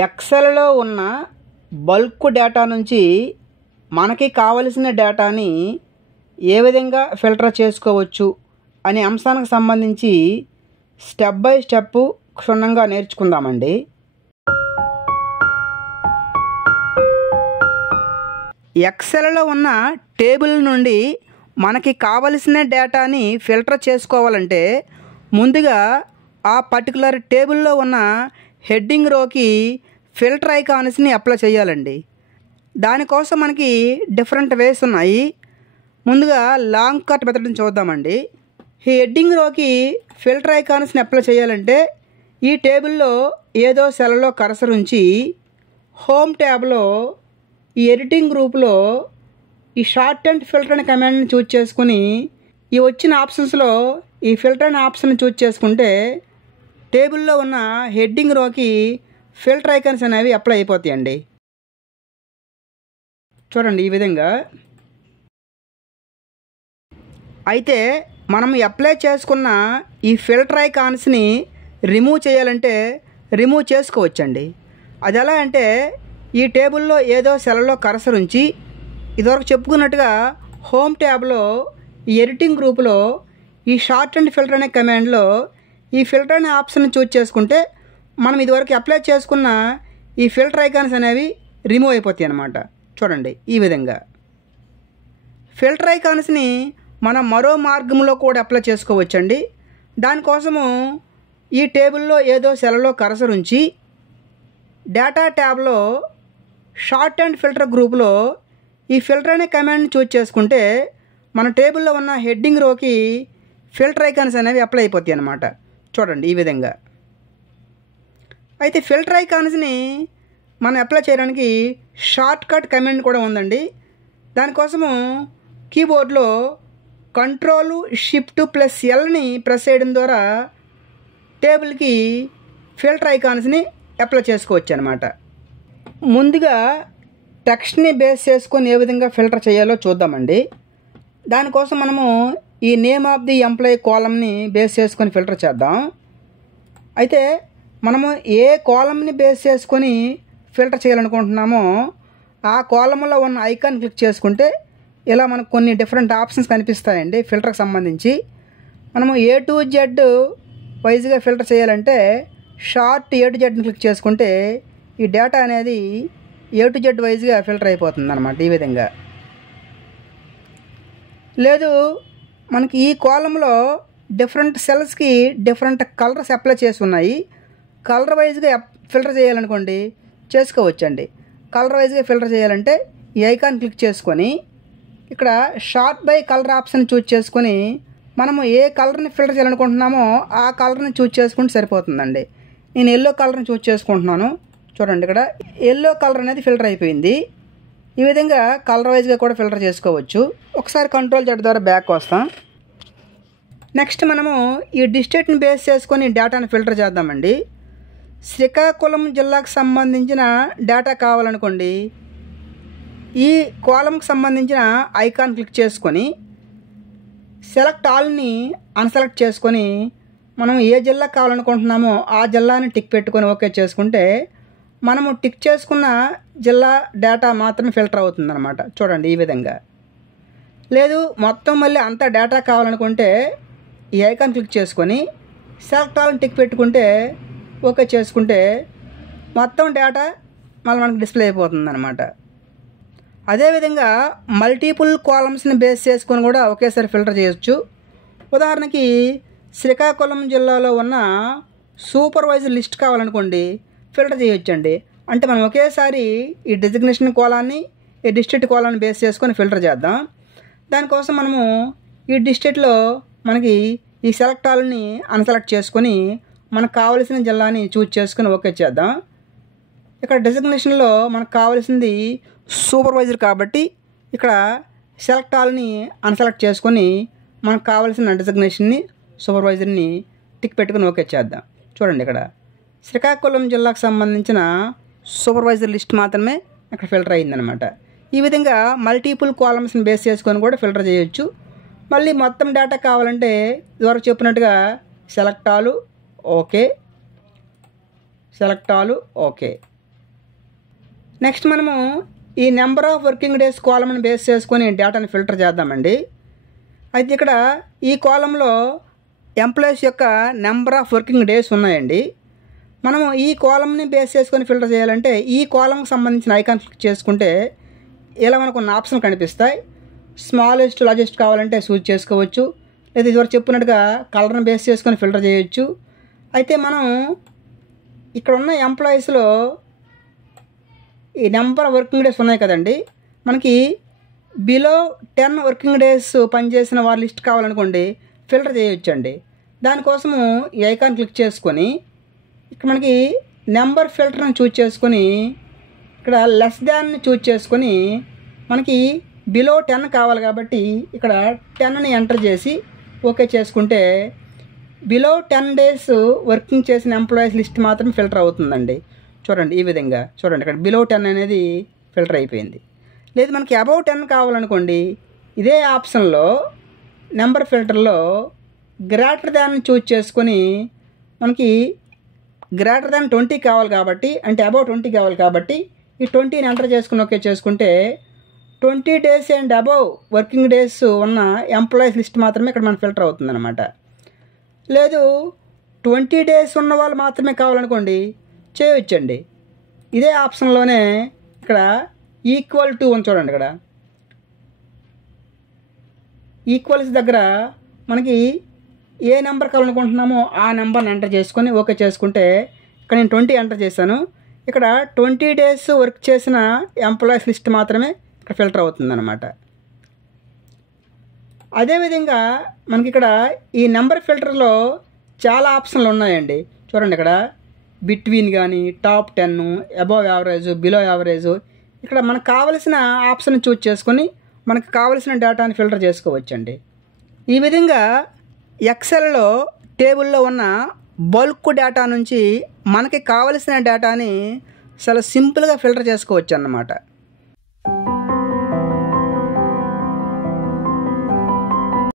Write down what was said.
ఎక్సెల్లో ఉన్న bulk data నుంచి మనకి కావలసిన డేటాని ఏ విధంగా ఫిల్టర్ చేసుకోవచ్చు అనే అంశానికి సంబంధించి స్టెప్ బై స్టెప్ క్షుణ్ణంగా నేర్చుకుందామండి. ఎక్సెల్లో ఉన్న టేబుల్ నుండి మనకి కావలసిన డేటాని ఫిల్టర్ చేసుకోవాలంటే ముందుగా ఆ పర్టికులర్ టేబుల్లో ఉన్న హెడ్డింగ్ రోకి ఫిల్టర్ ఐకాన్స్ని అప్లై చేయాలండి. దానికోసం మనకి డిఫరెంట్ వేస్ ఉన్నాయి. ముందుగా లాంగ్ కట్ మెథడ్ని చూద్దామండి. ఈ హెడ్డింగ్ రోకి ఫిల్టర్ ఐకాన్స్ని అప్లై చేయాలంటే ఈ టేబుల్లో ఏదో సెల్లో కర్సర్ ఉంచి హోమ్ ట్యాబ్లో ఈ ఎడిటింగ్ గ్రూప్లో ఈ షార్ట్ అండ్ ఫిల్టర్ అనే కమాండ్ని చూజ్ చేసుకుని ఈ వచ్చిన ఆప్షన్స్లో ఈ ఫిల్టర్ అనే ఆప్షన్ చూజ్ చేసుకుంటే టేబుల్లో ఉన్న హెడ్డింగ్ రోకి ఫిల్టర్ ఐకాన్స్ అనేవి అప్లై అయిపోతాయండి. చూడండి ఈ విధంగా. అయితే మనం అప్లై చేసుకున్న ఈ ఫిల్టర్ ఐకాన్స్ని రిమూవ్ చేయాలంటే రిమూవ్ చేసుకోవచ్చండి. అది ఎలా అంటే ఈ టేబుల్లో ఏదో సెల్లో కర్సర్ ఉంచి ఇదివరకు చెప్పుకున్నట్టుగా హోమ్ ట్యాబ్లో ఈ ఎడిటింగ్ గ్రూప్లో ఈ షార్ట్ అండ్ ఫిల్టర్ అనే కమాండ్లో ఈ ఫిల్టర్ అనే ఆప్షన్ చూజ్ చేసుకుంటే మనం ఇదివరకు అప్లై చేసుకున్న ఈ ఫిల్టర్ ఐకాన్స్ అనేవి రిమూవ్ అయిపోతాయి అన్నమాట. చూడండి ఈ విధంగా. ఫిల్టర్ ఐకాన్స్ని మనం మరో మార్గంలో కూడా అప్లై చేసుకోవచ్చండి. దానికోసము ఈ టేబుల్లో ఏదో సెల్లో కర్సర్ ఉంచి డేటా ట్యాబ్లో షార్ట్ అండ్ ఫిల్టర్ గ్రూప్లో ఈ ఫిల్టర్ అనే కమాండ్ని చూజ్ చేసుకుంటే మన టేబుల్లో ఉన్న హెడ్డింగ్ రోకి ఫిల్టర్ ఐకాన్స్ అనేవి అప్లై అయిపోతాయి అన్నమాట. చూడండి ఈ విధంగా. అయితే ఫిల్టర్ ఐకాన్స్ని మనం అప్లై చేయడానికి షార్ట్ కట్ కమాండ్ కూడా ఉందండి. దానికోసము కీబోర్డ్లో Ctrl+Shift+Lని ప్రెస్ చేయడం ద్వారా టేబుల్కి ఫిల్టర్ ఐకాన్స్ని అప్లై చేసుకోవచ్చు అన్నమాట. ముందుగా టెక్స్ట్ని బేస్ చేసుకొని ఏ విధంగా ఫిల్టర్ చేయాలో చూద్దామండి. దానికోసం మనము ఈ నేమ్ ఆఫ్ ది ఎంప్లాయీ కాలమ్ని బేస్ చేసుకొని ఫిల్టర్ చేద్దాం. అయితే మనము ఏ కాలమ్ని బేస్ చేసుకొని ఫిల్టర్ చేయాలనుకుంటున్నామో ఆ కాలంలో ఉన్న ఐకాన్ క్లిక్ చేసుకుంటే ఇలా మనకు కొన్ని డిఫరెంట్ ఆప్షన్స్ కనిపిస్తాయండి. ఫిల్టర్కి సంబంధించి మనము A to Z వైజ్గా ఫిల్టర్ చేయాలంటే షార్ట్ A to Zని క్లిక్ చేసుకుంటే ఈ డేటా అనేది A to Z వైజ్గా ఫిల్టర్ అయిపోతుంది అన్నమాట. ఈ విధంగా. లేదు మనకి ఈ కాలంలో డిఫరెంట్ సెల్స్కి డిఫరెంట్ కలర్స్ అప్లై చేసి ఉన్నాయి. కలర్ వైజ్గా ఫిల్టర్ చేయాలనుకోండి చేసుకోవచ్చండి. కలర్ వైజ్గా ఫిల్టర్ చేయాలంటే ఈ ఐకాన్ క్లిక్ చేసుకొని ఇక్కడ short by colour option choose చేసుకొని మనము ఏ కలర్ని ఫిల్టర్ చేయాలనుకుంటున్నామో ఆ కలర్ని చూజ్ చేసుకుంటే సరిపోతుందండి. నేను ఎల్లో కలర్ని చూజ్ చేసుకుంటున్నాను. చూడండి ఇక్కడ ఎల్లో కలర్ అనేది ఫిల్టర్ అయిపోయింది. ఈ విధంగా కలర్ వైజ్గా కూడా ఫిల్టర్ చేసుకోవచ్చు. ఒకసారి Ctrl Z ద్వారా బ్యాక్ వస్తాం. నెక్స్ట్ మనము ఈ డిస్ట్రిక్ట్ని బేస్ చేసుకొని డేటాను ఫిల్టర్ చేద్దామండి. శ్రీకాకుళం జిల్లాకు సంబంధించిన డేటా కావాలనుకోండి ఈ కాలంకి సంబంధించిన ఐకాన్ క్లిక్ చేసుకొని సెలెక్ట్ ఆల్ని అన్సెలెక్ట్ చేసుకొని మనం ఏ జిల్లా కావాలనుకుంటున్నామో ఆ జిల్లాని టిక్ పెట్టుకొని ఓకే చేసుకుంటే మనము టిక్ చేసుకున్న జిల్లా డేటా మాత్రమే ఫిల్టర్ అవుతుందన్నమాట. చూడండి ఈ విధంగా. లేదు మొత్తం మళ్ళీ అంతా డేటా కావాలనుకుంటే ఈ ఐకాన్ క్లిక్ చేసుకొని సెలెక్ట్ ఆల్ని టిక్ పెట్టుకుంటే ఓకే చేసుకుంటే మొత్తం డేటా మళ్ళీ మనకు డిస్ప్లే అయిపోతుందన్నమాట. అదేవిధంగా మల్టిపుల్ కాలమ్స్ని బేస్ చేసుకొని కూడా ఒకేసారి ఫిల్టర్ చేయొచ్చు. ఉదాహరణకి శ్రీకాకుళం జిల్లాలో ఉన్న సూపర్వైజర్ లిస్ట్ కావాలనుకోండి ఫిల్టర్ చేయొచ్చండి. అంటే మనం ఒకేసారి ఈ డెసిగ్నేషన్ కోలాన్ని ఈ డిస్ట్రిక్ట్ కోలాన్ని బేస్ చేసుకొని ఫిల్టర్ చేద్దాం. దానికోసం మనము ఈ డిస్ట్రిక్ట్లో మనకి ఈ సెలెక్ట్ ఆల్ని అన్సెలెక్ట్ చేసుకొని మనకు కావలసిన జిల్లాని చూజ్ చేసుకొని ఓకే చేద్దాం. ఇక్కడ డెసిగ్నేషన్లో మనకు కావాల్సింది సూపర్వైజర్ కాబట్టి ఇక్కడ సెలెక్ట్ ఆల్ని అన్సెలెక్ట్ చేసుకొని మనకు కావాల్సిన డెసిగ్నేషన్ని సూపర్వైజర్ని టిక్ పెట్టుకొని ఓకే చేద్దాం. చూడండి ఇక్కడ శ్రీకాకుళం జిల్లాకు సంబంధించిన సూపర్వైజర్ లిస్ట్ మాత్రమే ఇక్కడ ఫిల్టర్ అయిందనమాట. ఈ విధంగా మల్టిపుల్ కాలమ్స్ని బేస్ చేసుకొని కూడా ఫిల్టర్ చేయొచ్చు. మళ్ళీ మొత్తం డేటా కావాలంటే ఇదివరకు చెప్పినట్టుగా select all okay, select all okay. Next మనము ఈ నెంబర్ ఆఫ్ వర్కింగ్ డేస్ కాలమ్ని బేస్ చేసుకొని డేటాని ఫిల్టర్ చేద్దామండి. అయితే ఇక్కడ ఈ కాలంలో ఎంప్లాయీస్ యొక్క నెంబర్ ఆఫ్ వర్కింగ్ డేస్ ఉన్నాయండి. మనము ఈ కాలంని బేస్ చేసుకొని ఫిల్టర్ చేయాలంటే ఈ కాలంకి సంబంధించిన ఐకాన్ క్లిక్ చేసుకుంటే ఇలా మనకు కొన్ని ఆప్షన్లు కనిపిస్తాయి. స్మాలెస్ట్ లార్జెస్ట్ కావాలంటే చూజ్ చేసుకోవచ్చు, లేదా ఇదివరకు చెప్పినట్టుగా కలర్ని బేస్ చేసుకొని ఫిల్టర్ చేయొచ్చు. అయితే మనం ఇక్కడ ఉన్న ఎంప్లాయీస్లో ఈ నెంబర్ ఆఫ్ వర్కింగ్ డేస్ ఉన్నాయి కదండి, మనకి బిలో 10 వర్కింగ్ డేస్ పనిచేసిన వారి లిస్ట్ కావాలనుకోండి ఫిల్టర్ చేయొచ్చండి. దానికోసము ఈ ఐకాన్ క్లిక్ చేసుకొని ఇక్కడ మనకి నెంబర్ ఫిల్టర్ని చూజ్ చేసుకొని ఇక్కడ లెస్ దాన్ని చూజ్ చేసుకొని మనకి బిలో 10 కావాలి కాబట్టి ఇక్కడ 10ని ఎంటర్ చేసి ఓకే చేసుకుంటే బిలో 10 డేస్ వర్కింగ్ చేసిన ఎంప్లాయీస్ లిస్ట్ మాత్రమే ఫిల్టర్ అవుతుందండి. చూడండి ఈ విధంగా చూడండి, ఇక్కడ బిలో 10 అనేది ఫిల్టర్ అయిపోయింది. లేదు మనకి అబౌవ్ 10 కావాలనుకోండి ఇదే ఆప్షన్లో నెంబర్ ఫిల్టర్లో గ్రేటర్ దాన్ని చూజ్ చేసుకొని మనకి గ్రేటర్ దాన్ 20 కావాలి కాబట్టి, అంటే అబౌవ్ 20 కావాలి కాబట్టి ఈ 20ని ఎంటర్ చేసుకుని ఓకే చేసుకుంటే 20 days and above working days ఉన్న ఎంప్లాయీస్ లిస్ట్ మాత్రమే ఇక్కడ మనకు ఫిల్టర్ అవుతుందన్నమాట. లేదు 20 డేస్ ఉన్న వాళ్ళు మాత్రమే కావాలనుకోండి చేయొచ్చండి. ఇదే ఆప్షన్లోనే ఇక్కడ ఈక్వల్ టు అని చూడండి, ఇక్కడ ఈక్వల్స్ దగ్గర మనకి ఏ నెంబర్ కావాలనుకుంటున్నామో ఆ నెంబర్ని ఎంటర్ చేసుకొని ఓకే చేసుకుంటే ఇక్కడ నేను 20 ఎంటర్ చేశాను. ఇక్కడ 20 డేస్ వర్క్ చేసిన ఎంప్లాయీస్ లిస్ట్ మాత్రమే ఇక్కడ ఫిల్టర్ అవుతుందన్నమాట. అదేవిధంగా మనకి ఇక్కడ ఈ నెంబర్ ఫిల్టర్లో చాలా ఆప్షన్లు ఉన్నాయండి. చూడండి ఇక్కడ బిట్వీన్ కానీ, top 10, above average, below average, ఇక్కడ మనకు కావలసిన ఆప్షన్ చూజ్ చేసుకొని మనకు కావలసిన డేటాని ఫిల్టర్ చేసుకోవచ్చండి. ఈ విధంగా ఎక్సెల్లో టేబుల్లో ఉన్న బల్క్ డేటా నుంచి మనకి కావలసిన డేటాని చాలా సింపుల్గా ఫిల్టర్ చేసుకోవచ్చు అన్నమాట.